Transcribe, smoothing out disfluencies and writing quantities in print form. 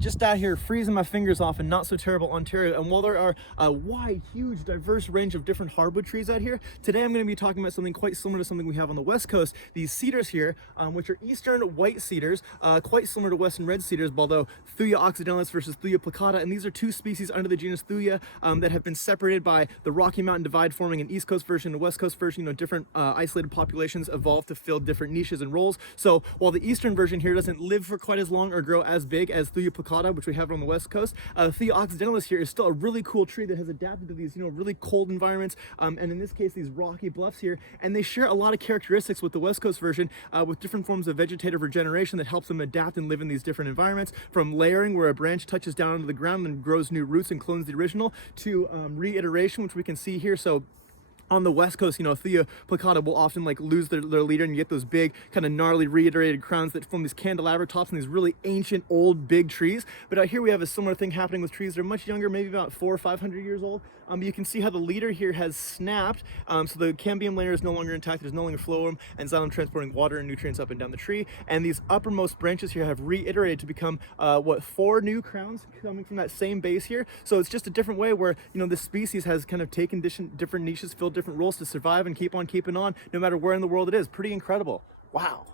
just out here freezing my fingers off in not so terrible Ontario. And while there are a wide, huge, diverse range of different hardwood trees out here, today I'm going to be talking about something quite similar to something we have on the west coast, these cedars here, which are Eastern Whitecedars, quite similar to Western Redcedars, although Thuja occidentalis versus Thuja plicata, and these are two species under the genus Thuja that have been separated by the Rocky Mountain Divide, forming an East Coast version and a West Coast version. You know, different isolated populations evolved to fill different niches and roles. So while the Eastern version here doesn't live for quite as long or grow as big as Thuja plicata, which we have on the west coast, Thuja occidentalis here is still a really cool tree that has adapted to these, you know, really cold environments, and in this case these rocky bluffs here, and they share a lot of characteristics with the west coast version, with different forms of vegetative regeneration that helps them adapt and live in these different environments, from layering, where a branch touches down into the ground and grows new roots and clones the original, to reiteration, which we can see here. So on the west coast, you know, Thuja plicata will often like lose their leader, and you get those big kind of gnarly reiterated crowns that form these candelabra tops and these really ancient old big trees. But out here we have a similar thing happening with trees that are much younger, maybe about 400 or 500 years old. You can see how the leader here has snapped, so the cambium layer is no longer intact. There's no longer phloem and xylem transporting water and nutrients up and down the tree, and these uppermost branches here have reiterated to become 4 new crowns coming from that same base here. So it's just a different way where, you know, this species has kind of taken different niches, filled different roles to survive and keep on keeping on, no matter where in the world it is. Pretty incredible. Wow.